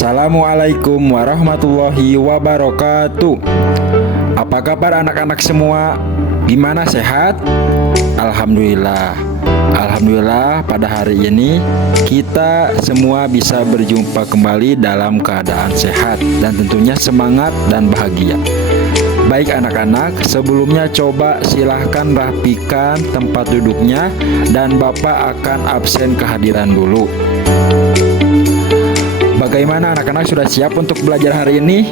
Assalamualaikum warahmatullahi wabarakatuh. Apa kabar anak-anak semua? Gimana, sehat? Alhamdulillah. Alhamdulillah pada hari ini kita semua bisa berjumpa kembali dalam keadaan sehat dan tentunya semangat dan bahagia. Baik anak-anak, sebelumnya coba silahkan rapikan tempat duduknya dan Bapak akan absen kehadiran dulu. Bagaimana anak-anak, sudah siap untuk belajar hari ini?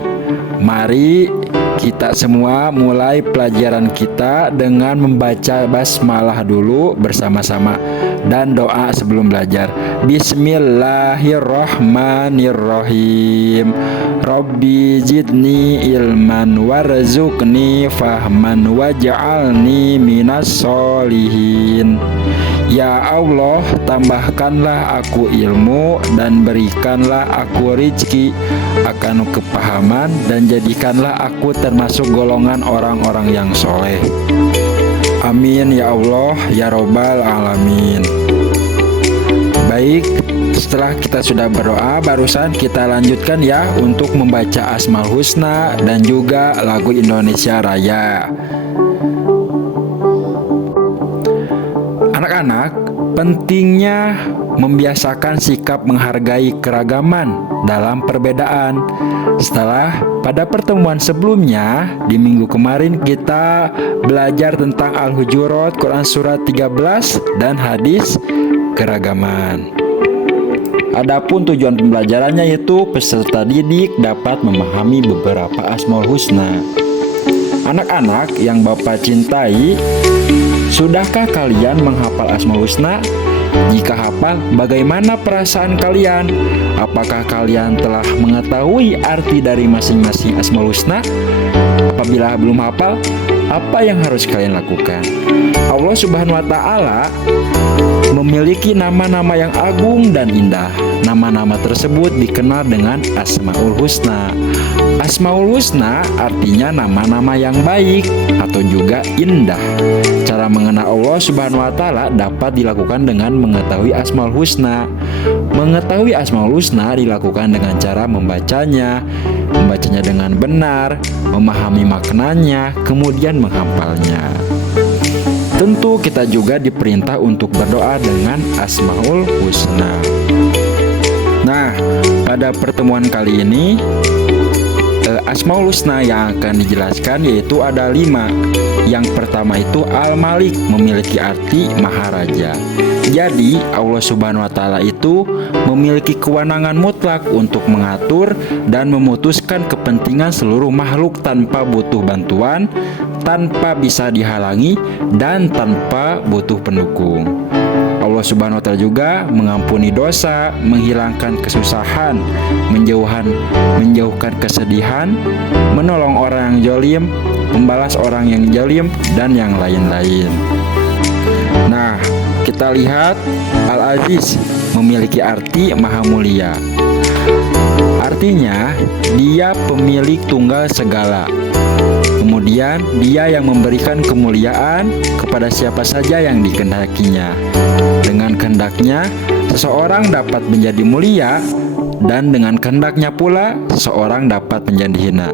Mari kita semua mulai pelajaran kita dengan membaca basmalah dulu bersama-sama dan doa sebelum belajar. Bismillahirrahmanirrahim. Rabbi zidni ilman warzuqni fahman waj'alni minas solihin. Ya Allah, tambahkanlah aku ilmu dan berikanlah aku rizki akan kepahaman dan jadikanlah aku termasuk golongan orang-orang yang soleh. Amin ya Allah ya Robbal Alamin. Baik, setelah kita sudah berdoa, barusan kita lanjutkan ya untuk membaca Asmaul Husna dan juga lagu Indonesia Raya. Anak-anak, pentingnya membiasakan sikap menghargai keragaman dalam perbedaan. Setelah pada pertemuan sebelumnya di minggu kemarin kita belajar tentang Al-Hujurat, Quran surat 13 dan hadis keragaman. Adapun tujuan pembelajarannya yaitu peserta didik dapat memahami beberapa Asmaul Husna. Anak-anak yang Bapak cintai, sudahkah kalian menghafal Asmaul Husna? Jika hafal, bagaimana perasaan kalian? Apakah kalian telah mengetahui arti dari masing-masing Asmaul Husna? Apabila belum hafal, apa yang harus kalian lakukan? Allah Subhanahu wa Ta'ala memiliki nama-nama yang agung dan indah. Nama-nama tersebut dikenal dengan Asmaul Husna. Asmaul Husna artinya nama-nama yang baik atau juga indah. Cara mengenal Allah Subhanahu wa Ta'ala dapat dilakukan dengan mengetahui Asmaul Husna. Mengetahui Asmaul Husna dilakukan dengan cara membacanya dengan benar, memahami maknanya, kemudian menghafalnya. Tentu kita juga diperintah untuk berdoa dengan Asmaul Husna. Nah, pada pertemuan kali ini Asmaul Husna yang akan dijelaskan yaitu ada 5. Yang pertama itu Al-Malik, memiliki arti Maharaja. Jadi Allah Subhanahu wa Ta'ala itu memiliki kewenangan mutlak untuk mengatur dan memutuskan kepentingan seluruh makhluk tanpa butuh bantuan, tanpa bisa dihalangi, dan tanpa butuh pendukung. Allah Subhanahu wa Ta'ala juga mengampuni dosa, menghilangkan kesusahan, menjauhkan kesedihan, menolong orang yang zalim, membalas orang yang zalim, dan yang lain-lain. Nah, kita lihat Al-Aziz memiliki arti Maha Mulia. Artinya, dia pemilik tunggal segala. Kemudian, dia yang memberikan kemuliaan kepada siapa saja yang dikehendakinya. Dengan kehendaknya, seseorang dapat menjadi mulia, dan dengan kehendaknya pula, seseorang dapat menjadi hina.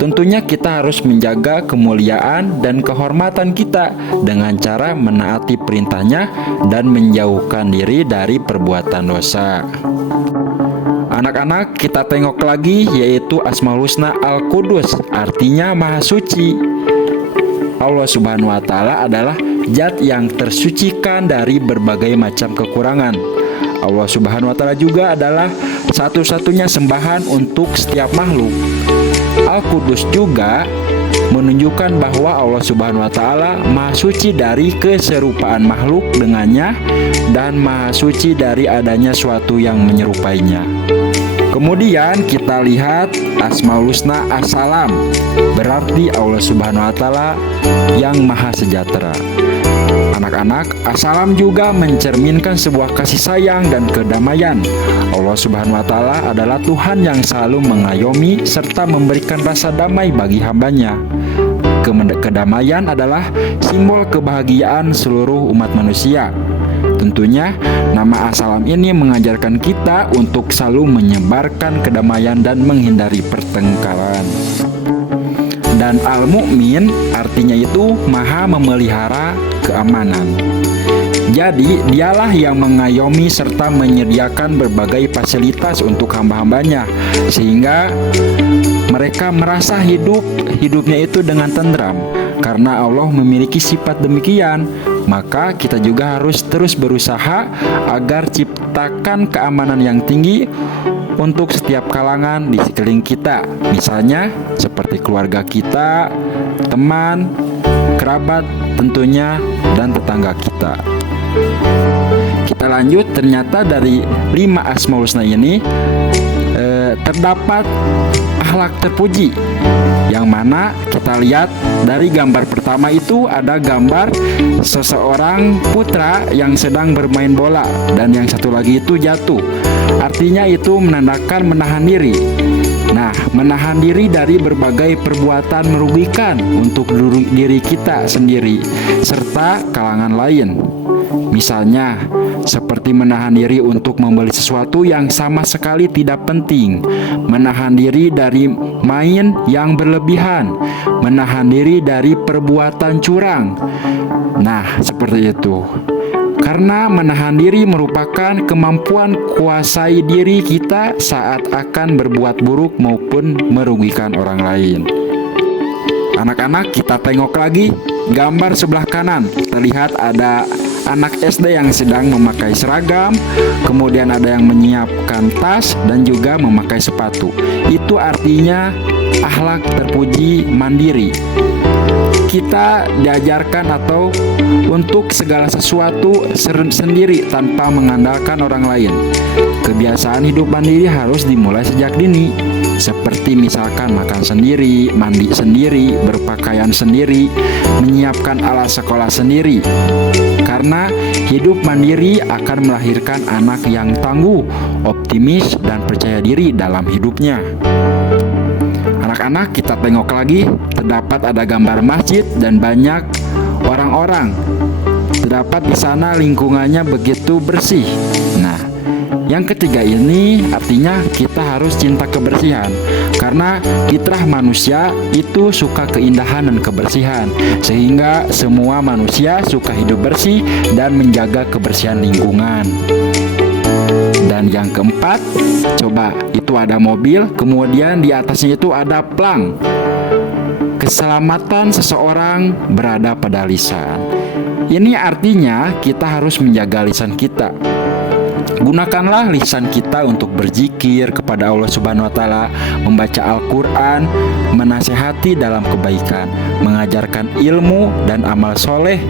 Tentunya kita harus menjaga kemuliaan dan kehormatan kita dengan cara menaati perintahnya dan menjauhkan diri dari perbuatan dosa. Anak-anak, kita tengok lagi yaitu Asmaul Husna Al-Qudus, artinya Maha Suci. Allah Subhanahu wa Ta'ala adalah zat yang tersucikan dari berbagai macam kekurangan. Allah Subhanahu wa Ta'ala juga adalah satu-satunya sembahan untuk setiap makhluk. Al-Qudus juga menunjukkan bahwa Allah Subhanahu wa Ta'ala Maha Suci dari keserupaan makhluk dengannya dan Maha Suci dari adanya suatu yang menyerupainya. Kemudian kita lihat Asmaul Husna As-Salam, berarti Allah Subhanahu wa Ta'ala yang Maha Sejahtera. Anak-anak, As-Salam juga mencerminkan sebuah kasih sayang dan kedamaian. Allah Subhanahu wa Ta'ala adalah Tuhan yang selalu mengayomi serta memberikan rasa damai bagi hambanya. Kedamaian adalah simbol kebahagiaan seluruh umat manusia. Tentunya nama As-Salam ini mengajarkan kita untuk selalu menyebarkan kedamaian dan menghindari pertengkaran. Dan Al-Mu'min artinya itu maha memelihara keamanan. Jadi dialah yang mengayomi serta menyediakan berbagai fasilitas untuk hamba-hambanya, sehingga mereka merasa hidupnya itu dengan tentram. Karena Allah memiliki sifat demikian, maka kita juga harus terus berusaha agar ciptakan keamanan yang tinggi untuk setiap kalangan di sekeliling kita. Misalnya seperti keluarga kita, teman, kerabat tentunya, dan tetangga kita. Kita lanjut, ternyata dari 5 Asmaul Husna ini terdapat akhlak terpuji, yang mana kita lihat dari gambar pertama itu ada gambar seseorang putra yang sedang bermain bola dan yang satu lagi itu jatuh. Artinya itu menandakan menahan diri. Nah, menahan diri dari berbagai perbuatan merugikan untuk diri kita sendiri serta kalangan lain. Misalnya, seperti menahan diri untuk membeli sesuatu yang sama sekali tidak penting, menahan diri dari main yang berlebihan, menahan diri dari perbuatan curang. Nah, seperti itu. Karena menahan diri merupakan kemampuan kuasai diri kita saat akan berbuat buruk maupun merugikan orang lain. Anak-anak, kita tengok lagi gambar sebelah kanan. Terlihat ada anak SD yang sedang memakai seragam, kemudian ada yang menyiapkan tas dan juga memakai sepatu. Itu artinya akhlak terpuji mandiri. Kita diajarkan atau untuk segala sesuatu sendiri tanpa mengandalkan orang lain. Kebiasaan hidup mandiri harus dimulai sejak dini, seperti misalkan makan sendiri, mandi sendiri, berpakaian sendiri, menyiapkan alat sekolah sendiri. Karena hidup mandiri akan melahirkan anak yang tangguh, optimis, dan percaya diri dalam hidupnya. Anak-anak, kita tengok lagi, terdapat ada gambar masjid dan banyak orang-orang. Terdapat di sana lingkungannya begitu bersih. Nah, yang ketiga ini artinya kita harus cinta kebersihan. Karena fitrah manusia itu suka keindahan dan kebersihan, sehingga semua manusia suka hidup bersih dan menjaga kebersihan lingkungan. Dan yang keempat, coba itu ada mobil, kemudian di atasnya itu ada plang. Keselamatan seseorang berada pada lisan. Ini artinya kita harus menjaga lisan kita. Gunakanlah lisan kita untuk berzikir kepada Allah Subhanahu wa Ta'ala, membaca Al-Quran, menasehati dalam kebaikan, mengajarkan ilmu dan amal soleh.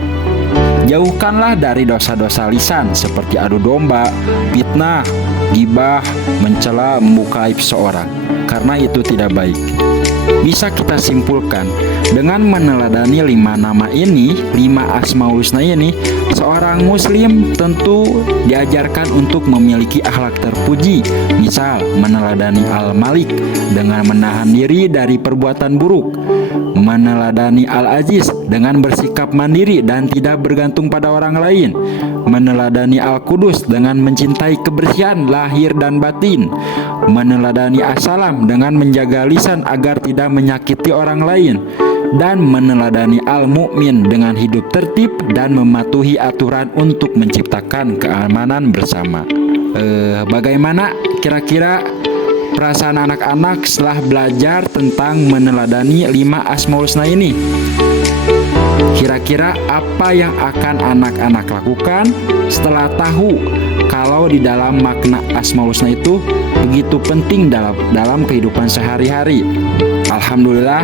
Jauhkanlah dari dosa-dosa lisan seperti adu domba, fitnah, ghibah, mencela, membuka aib seorang, karena itu tidak baik. Bisa kita simpulkan, dengan meneladani 5 nama ini, 5 Asmaul Husna ini, seorang muslim tentu diajarkan untuk memiliki akhlak terpuji. Misal, meneladani Al-Malik dengan menahan diri dari perbuatan buruk, meneladani Al-Aziz dengan bersikap mandiri dan tidak bergantung pada orang lain, meneladani Al-Qudus dengan mencintai kebersihan lahir dan batin, meneladani As-Salam dengan menjaga lisan agar tidak menyakiti orang lain, dan meneladani Al-Mu'min dengan hidup tertib dan mematuhi aturan untuk menciptakan keamanan bersama. Bagaimana kira-kira perasaan anak-anak setelah belajar tentang meneladani 5 Asmaul Husna ini? Kira-kira apa yang akan anak-anak lakukan setelah tahu kalau di dalam makna Asmaul Husna itu begitu penting dalam kehidupan sehari-hari? Alhamdulillah,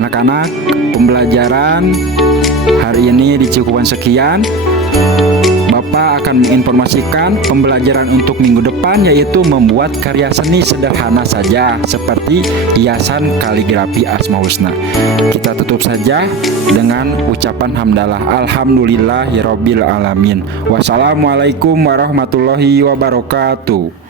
anak-anak, pembelajaran hari ini dicukupkan sekian. Bapak akan menginformasikan pembelajaran untuk minggu depan, yaitu membuat karya seni sederhana saja seperti hiasan kaligrafi Asmaul Husna. Kita tutup saja dengan ucapan hamdalah, alhamdulillahirabbil alamin. Wassalamualaikum warahmatullahi wabarakatuh.